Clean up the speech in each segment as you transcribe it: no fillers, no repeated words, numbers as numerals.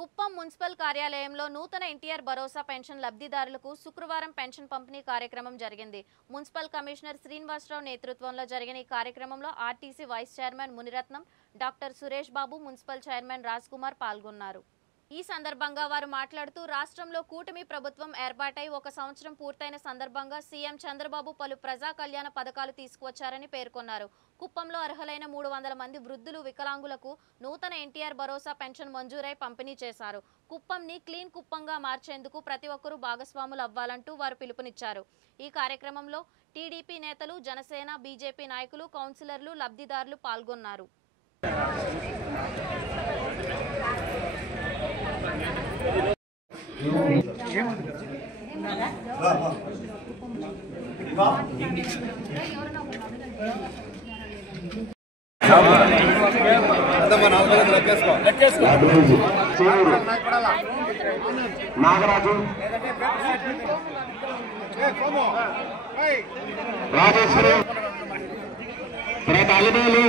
Kuppam municipal కార్యాలయంలో నూతన ఎన్టీఆర్ భరోసా pension లబ్ధిదారులకు శుక్రవారం పెన్షన్ పంపిణీ కార్యక్రమం జరిగింది. మున్సిపల్ కమిషనర్ శ్రీనివాసరావు నేతృత్వంలో జరిగిన ఈ కార్యక్రమంలో RTC vice chairman Muniratnam, doctor Suresh Babu, municipal chairman Raj Kumar పాల్గొన్నారు. ఈ సందర్భంగా వారు మాట్లాడుతూ రాష్ట్రంలో కూటమి ప్రభుత్వం ఏర్పాటై 1 సంవత్సరం పూర్తయిన సందర్భంగా సీఎం చంద్రబాబు పలు ప్రజా కళ్యాణ పథకాలు తీసుకువచ్చారని పేర్కొన్నారు. కుప్పంలో అర్హులైన 300 మంది వృద్ధులు, వికలాంగులకు నూతన ఎన్టీఆర్ భరోసా పెన్షన్ మంజూరై పంపిణీ చేశారు. కుప్పంని క్లీన్ కుప్పంగా మార్చేందుకు ప్రతి ఒక్కరూ భాగస్వాములు అవ్వాలంటూ వారు పిలుపునిచ్చారు. ఈ కార్యక్రమంలో టీడీపీ నేతలు, జనసేన, బీజేపీ నాయకులు, కౌన్సిలర్లు, లబ్ధిదారులు పాల్గొన్నారు. నాగరాజు, రాజేశ్వరి, తర్వాత అలిమేలు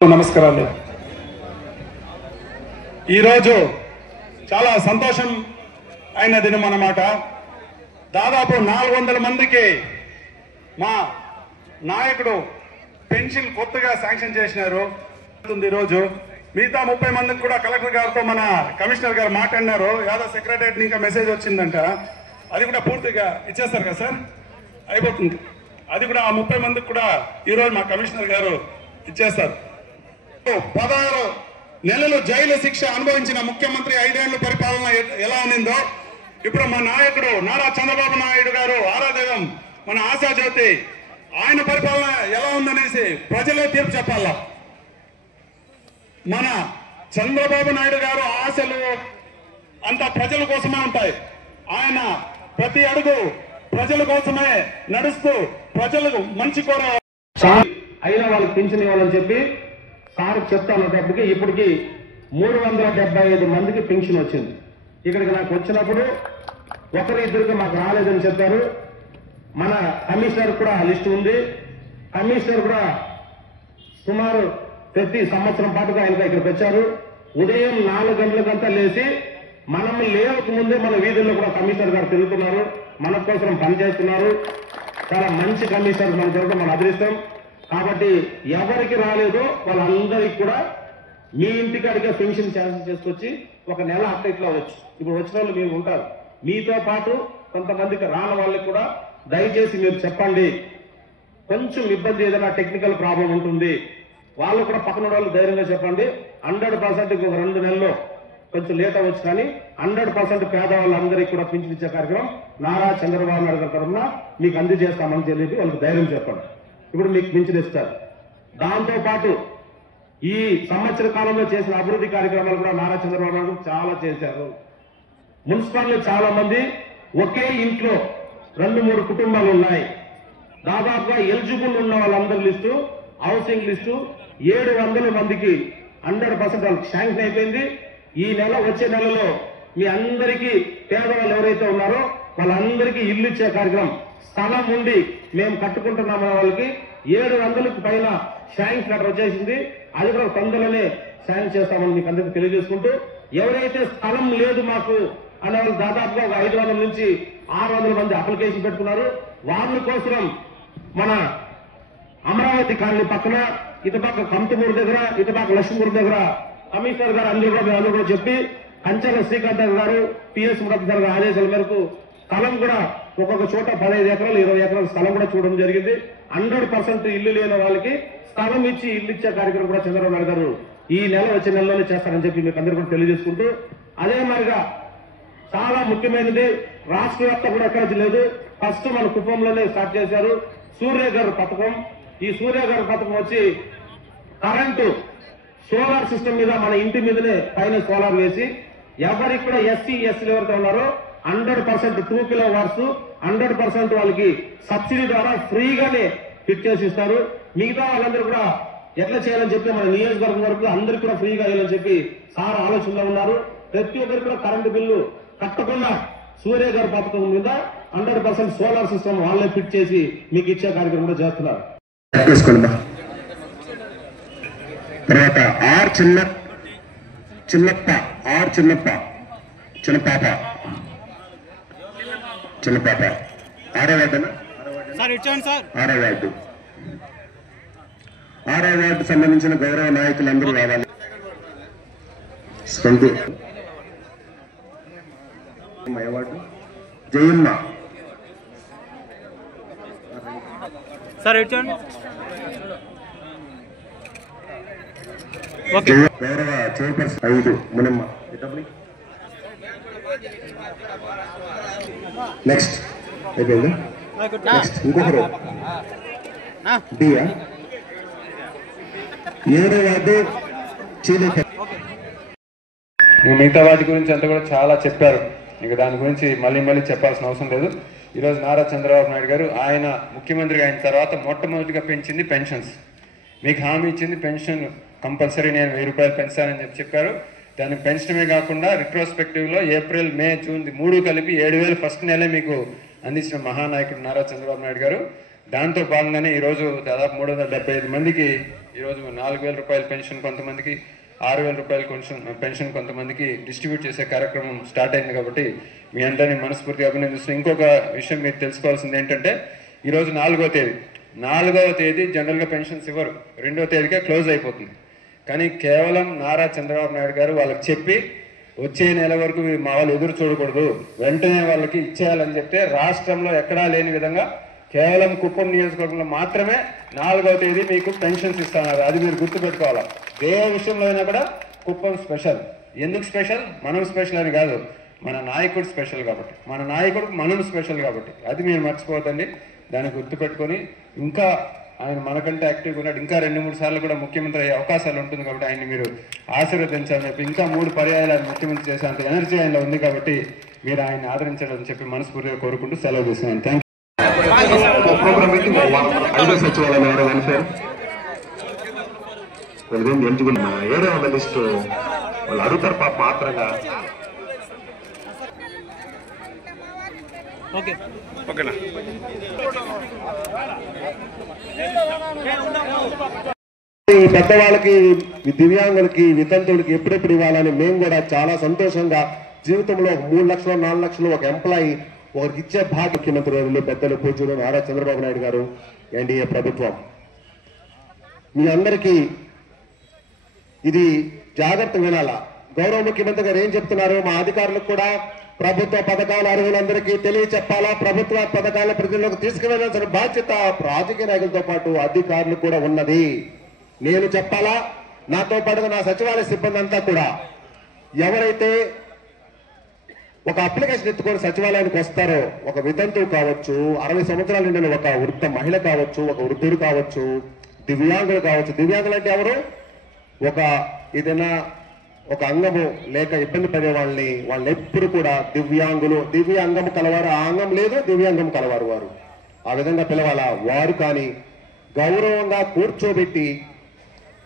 నమస్కారాలు. ఈరోజు చాలా సంతోషం అయిన దినం అన్నమాట. దాదాపు 400 మందికి మా నాయకుడు పెన్షన్ కొత్తగా శాంక్షన్ చేసినారు. ఈరోజు మిగతా 30 మందికి కూడా కలెక్టర్ గారితో మన కమిషనర్ గారు మాట్లాడినారు. యాదవ్ సెక్రటరీ ఇంకా మెసేజ్ వచ్చిందంట, అది కూడా పూర్తిగా ఇచ్చేస్తారు కదా సార్, అయిపోతుంది. అది కూడా ఆ 30 మందికి కూడా ఈరోజు మా కమిషనర్ గారు ఇచ్చేస్తారు. 16 నెలలు జైలు శిక్ష అనుభవించిన ముఖ్యమంత్రి 5 ఏళ్ల పరిపాలన ఎలా ఉన్నిందో ఇప్పుడు మా నాయకుడు నారా చంద్రబాబు నాయుడు గారు ఆరాధకం మన ఆశాజ్యోతి, ఆయన పరిపాలన ఎలా ఉందనేసి ప్రజలే తీర్పు చెప్పాలా. మన చంద్రబాబు నాయుడు గారు ఆశలు అంతా ప్రజల కోసమే ఉంటాయి. ఆయన ప్రతి అడుగు ప్రజల కోసమే నడుస్తూ ప్రజలకు మంచి కోర అయినా వాళ్ళకి పింఛన్ ఇవ్వాలని చెప్పి సార్ చెప్తానప్పటికి ఇప్పటికి 375 మందికి పింఛన్ వచ్చింది. ఇక్కడికి నాకు వచ్చినప్పుడు 1-2కి మాకు రాలేదని చెప్పారు. మన కమిషనర్ కూడా లిస్టు ఉంది. కమిషనర్ కూడా సుమారు ప్రతి సంవత్సరం పాటుగా ఆయన ఇక్కడికి వచ్చారు. ఉదయం 4 గంటలకంతా లేచి మనం లేవక ముందే మన వీధుల్లో కూడా కమిషనర్ గారు తిరుగుతున్నారు, మన కోసం పనిచేస్తున్నారు. చాలా మంచి కమిషనర్ మన దొరకడం మన అదృష్టం. కాబట్టి ఎవరికి రాలేదో వాళ్ళందరికీ కూడా మీ ఇంటికి అడిగే పెన్షన్ ఛాన్సెస్ చేసుకొచ్చి 1 నెల అట్లా వచ్చు. ఇప్పుడు వచ్చిన వాళ్ళు మీరు ఉంటారు, మీతో పాటు కొంతమందికి రాని వాళ్ళకి కూడా దయచేసి మీరు చెప్పండి. కొంచెం ఇబ్బంది ఏదైనా టెక్నికల్ ప్రాబ్లం ఉంటుంది, వాళ్ళు కూడా పక్కన వాళ్ళు ధైర్యంగా చెప్పండి. 100% ఇంకొక 2 నెలల్లో కొంచెం లేట్ అవ్వచ్చు, కానీ 100% పేదవాళ్ళందరికీ కూడా పింఛన్ ఇచ్చే కార్యక్రమం నారా చంద్రబాబు నాయుడు గారి తరఫున మీకు అందజేస్తామని చెప్పి వాళ్ళకి ధైర్యం చెప్పండి. ఇప్పుడు మీకు పింఛన్ ఇస్తారు. దాంతో పాటు ఈ సంవత్సర కాలంలో చేసిన అభివృద్ధి కార్యక్రమాలు కూడా నారా చంద్రబాబు నాయుడు చాలా చేశారు. మున్సిపాలిటీలో చాలా మంది ఒకే ఇంట్లో 2-3 కుటుంబాలు ఉన్నాయి. దాదాపుగా ఎలిజిబుల్ ఉన్న వాళ్ళందరి లిస్టు, హౌసింగ్ లిస్టు 700 మందికి 100% వాళ్ళకి శాంక్షన్ అయిపోయింది. ఈ నెల వచ్చే నెలలో మీ అందరికీ పేదవాళ్ళు ఎవరైతే ఉన్నారో వాళ్ళందరికీ ఇల్లు ఇచ్చే కార్యక్రమం, స్థలం ఉండి మేము కట్టుకుంటున్నామన్న వాళ్ళకి 700కి పైన శాంక్షన్ లెటర్ వచ్చేసింది. అది కూడా తొందరలోనే శాంక్షన్ చేస్తామని మీకు అందరికీ తెలియజేసుకుంటూ, ఎవరైతే స్థలం లేదు మాకు అనే వాళ్ళు దాదాపుగా 500 నుంచి 600 మంది అప్లికేషన్ పెట్టుకున్నారు. వాళ్ళ కోసం మన అమరావతి కాలనీ పక్కన, ఇటుపక్క కంతుమూరు దగ్గర, ఇటుపక్క లక్ష్మీపూర్ దగ్గర కమిషనర్ గారు అందరూ కూడా చెప్పి కంచెల శ్రీకాంత్ గారు, పిఎస్ మురళీధర్ గారి ఆదేశాల మేరకు స్థలం కూడా ఒక్కొక్క చోట 15 ఎకరాలు 20 ఎకరాల స్థలం కూడా చూడడం జరిగింది. 100% ఇల్లు లేని వాళ్ళకి స్థలం ఇచ్చి ఇల్లు ఇచ్చే కార్యక్రమం కూడా చంద్రబాబు నాయుడు గారు ఈ నెల వచ్చే నెలలోనే చేస్తారని చెప్పి మీకు అందరూ కూడా తెలియజేసుకుంటూ, అదే మాదిరిగా చాలా ముఖ్యమైనది రాష్ట్ర వ్యాప్తంగా కూడా ఎక్కడ లేదు, ఫస్ట్ మన కుప్పంలోనే స్టార్ట్ చేశారు సూర్యఘర్ పథకం. ఈ సూర్యఘర్ పథకం వచ్చి కరెంటు సోలార్ సిస్టమ్ మీద మన ఇంటి మీదనే పైన సోలార్ వేసి ఎవరికి కూడా ఎస్సీ ఎస్సీలు ఎవరైతే ఉన్నారో 100% 2 కిలోవాట్స్ 100% వాళ్ళకి సబ్సిడీ ద్వారా ఫ్రీగానే ఫిట్ చేసి ఇస్తారు. మిగతా వాళ్ళందరూ కూడా ఎట్లా చేయాలని చెప్పి మన నియోజకవర్గం వరకు అందరికీ కూడా ఫ్రీగా వేయాలని చెప్పి సార్ ఆలోచనలో ఉన్నారు. ప్రతి ఒక్కరికి కూడా కరెంటు బిల్లు కట్టకుండా సూర్యఘర్ పథకం మీద 100% సోలార్ సిస్టమ్ వాళ్ళే ఫిట్ చేసి మీకు ఇచ్చే కార్యక్రమం కూడా చేస్తున్నారు. తర్వాత చిన్నప్ప ఆరో వార్డునా? ఆరో వార్డు సంబంధించిన గౌరవ నాయకులందరూ రావాలి. వార్డు జయమ్మ గౌరవ చైర్పర్సన్ 5 మునమ్మ. నెక్స్ట్ అయిపోయింది. నెక్స్ట్ ఇంకొకరు డియా 7వ వార్డు చీలేఖ. మిగతా వాటి గురించి అంతా కూడా చాలా చెప్పారు. ఇక దాని గురించి మళ్ళీ చెప్పాల్సిన అవసరం లేదు. ఈరోజు నారా చంద్రబాబు నాయుడు గారు ఆయన ముఖ్యమంత్రిగా అయిన తర్వాత మొట్టమొదటిగా పెంచింది పెన్షన్స్. మీకు హామీ ఇచ్చింది పెన్షన్ కంపల్సరీ నేను 1000 రూపాయలు పెంచానని చెప్పారు. దాన్ని పెంచడమే కాకుండా రిట్రోస్పెక్టివ్లో ఏప్రిల్, మే, జూన్ 3 కలిపి 7000 ఫస్ట్ నెలే మీకు అందించిన మహానాయకుడు నారా చంద్రబాబు నాయుడు గారు. దాంతో భాగంగానే ఈరోజు దాదాపు 375 మందికి ఈరోజు 4000 రూపాయల పెన్షన్, కొంతమందికి 6000 రూపాయల పెన్షన్ కొంతమందికి డిస్ట్రిబ్యూట్ చేసే కార్యక్రమం స్టార్ట్ అయింది. కాబట్టి మీ అందరినీ మనస్ఫూర్తిగా అభినందిస్తున్నాను. ఇంకొక విషయం మీరు తెలుసుకోవాల్సింది ఏంటంటే ఈరోజు 4వ తేదీ జనరల్గా పెన్షన్స్ ఇవ్వరు, 2వ తేదీకే క్లోజ్ అయిపోతుంది. కానీ కేవలం నారా చంద్రబాబు నాయుడు గారు వాళ్ళకి చెప్పి వచ్చే నెల వరకు మా వాళ్ళు ఎదురు చూడకూడదు, వెంటనే వాళ్ళకి ఇచ్చేయాలని చెప్తే రాష్ట్రంలో ఎక్కడా లేని విధంగా కేవలం కుప్పం నియోజకవర్గంలో మాత్రమే 4వ తేదీ మీకు పెన్షన్స్ ఇస్తున్నారు. అది మీరు గుర్తుపెట్టుకోవాలా. ఏ విషయంలో అయినా కూడా కుప్పం స్పెషల్. ఎందుకు స్పెషల్? మనం స్పెషల్ అని కాదు, మన నాయకుడు స్పెషల్ కాబట్టి, మన నాయకుడు మనం స్పెషల్ కాబట్టి. అది మీరు మర్చిపోతండి. దాన్ని గుర్తుపెట్టుకొని ఇంకా ఆయన మనకంటే యాక్టివ్గా ఉన్నాడు. ఇంకా 2-3 సార్లు కూడా ముఖ్యమంత్రి అయ్యే అవకాశాలు ఉంటుంది. కాబట్టి ఆయన్ని మీరు ఆశీర్వదించాలని చెప్పి ఇంకా 3 పర్యాయాలు ఆయన ముఖ్యమంత్రి చేసేంత ఎనర్జీ ఆయనలో ఉంది. కాబట్టి మీరు ఆయన ఆదరించాలని చెప్పి మనస్ఫూర్తిగా కోరుకుంటూ సెలవు తీసుకున్నాను. థ్యాంక్ సచివాలయం ఎవరో కలిపారు. వాళ్ళేం ఎంచుకున్నా ఏదో ఉన్న లిస్టు వాళ్ళు అడుగుతారు పాప మాత్రంగా. ఈ పెద్దవాళ్ళకి, దివ్యాంగులకి, వితంతువులకి ఎప్పుడెప్పుడు ఇవ్వాలని మేము కూడా చాలా సంతోషంగా జీవితంలో 3 లక్షలు 4 లక్షలు ఒక ఎంప్లాయీ ఒకరికి ఇచ్చే భాగ్య ముఖ్యమంత్రి రోజుల్లో పెద్దలు పూజ్యులు నారా చంద్రబాబు నాయుడు గారు, ఎన్డీఏ ప్రభుత్వం. మీ అందరికీ ఇది జాగ్రత్త వినాలా. గౌరవ ముఖ్యమంత్రి గారు ఏం చెప్తున్నారు, మా అధికారులకు కూడా ప్రభుత్వ పథకాల అర్హులందరికీ తెలియచెప్పాలా, ప్రభుత్వ పథకాల ప్రజల్లోకి తీసుకువెళ్లాల్సిన బాధ్యత రాజకీయ నాయకులతో పాటు అధికారులు కూడా ఉన్నది. నేను చెప్పాలా, నాతో పాటుగా నా సచివాలయ సిబ్బంది అంతా కూడా ఎవరైతే ఒక అప్లికేషన్ ఎత్తుకొని సచివాలయానికి వస్తారో, ఒక వితంతువు కావచ్చు, 60 సంవత్సరాల నిండిన ఒక వృద్ధ మహిళ కావచ్చు, ఒక వృద్ధుడు కావచ్చు, దివ్యాంగులు కావచ్చు. దివ్యాంగులు అంటే ఎవరు? ఏదైనా ఒక అంగము లేక ఇబ్బంది పడే వాళ్ళని ఎప్పుడు కూడా దివ్యాంగులు, దివ్య అంగం కలవారు, ఆ అంగం లేదు దివ్యాంగం కలవారు వారు, ఆ విధంగా పిలవాలా. వారు కానీ గౌరవంగా కూర్చోబెట్టి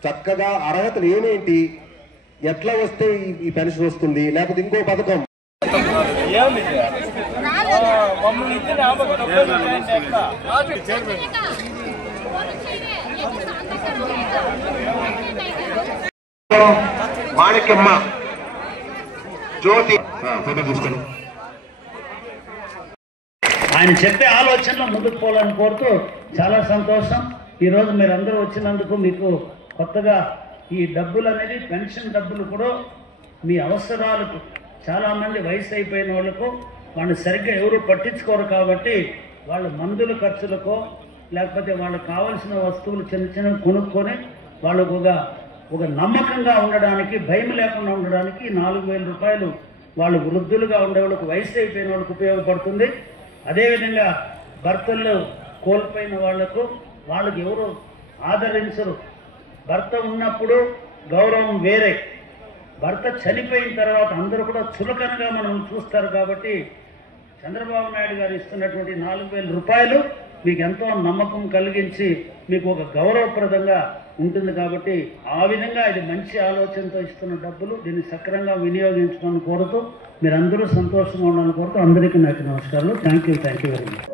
చక్కగా అర్హతలు ఏమేంటి, ఎట్లా వస్తే ఈ పెన్షన్ వస్తుంది, లేకపోతే ఇంకో పథకం మాణిక్యమ్మ జ్యోతి ఫోటో చూసుకొని ఆయన చెప్పే ఆలోచనలో ముందుకు పోవాలని కోరుతూ చాలా సంతోషం. ఈరోజు మీరందరూ వచ్చినందుకు మీకు కొత్తగా ఈ డబ్బులు అనేది పెన్షన్ డబ్బులు కూడా మీ అవసరాలకు, చాలామంది వయసు అయిపోయిన వాళ్ళకు వాళ్ళు సరిగ్గా ఎవరు పట్టించుకోరు. కాబట్టి వాళ్ళ మందుల ఖర్చులకో లేకపోతే వాళ్ళకు కావాల్సిన వస్తువులు చిన్న కొనుక్కొని వాళ్ళకు ఒక నమ్మకంగా ఉండడానికి, భయం లేకుండా ఉండడానికి 4000 రూపాయలు వాళ్ళు వృద్ధులుగా ఉండే వాళ్ళకు, వయసు అయిపోయిన వాళ్ళకు ఉపయోగపడుతుంది. అదేవిధంగా భర్తలు కోల్పోయిన వాళ్ళకి ఎవరు ఆదరించరు. భర్త ఉన్నప్పుడు గౌరవం వేరే, భర్త చనిపోయిన తర్వాత అందరూ కూడా చులకనగా మనం చూస్తారు. కాబట్టి చంద్రబాబు నాయుడు గారు ఇస్తున్నటువంటి 4000 రూపాయలు మీకు ఎంతో నమ్మకం కలిగించి మీకు ఒక గౌరవప్రదంగా ఉంటుంది. కాబట్టి ఆ విధంగా ఇది మంచి ఆలోచనతో ఇస్తున్న డబ్బులు, దీన్ని సక్రమంగా వినియోగించుకోవాలని కోరుతూ, మీరందరూ సంతోషంగా ఉండాలని కోరుతూ అందరికీ నాకు నమస్కారాలు. Thank you very much.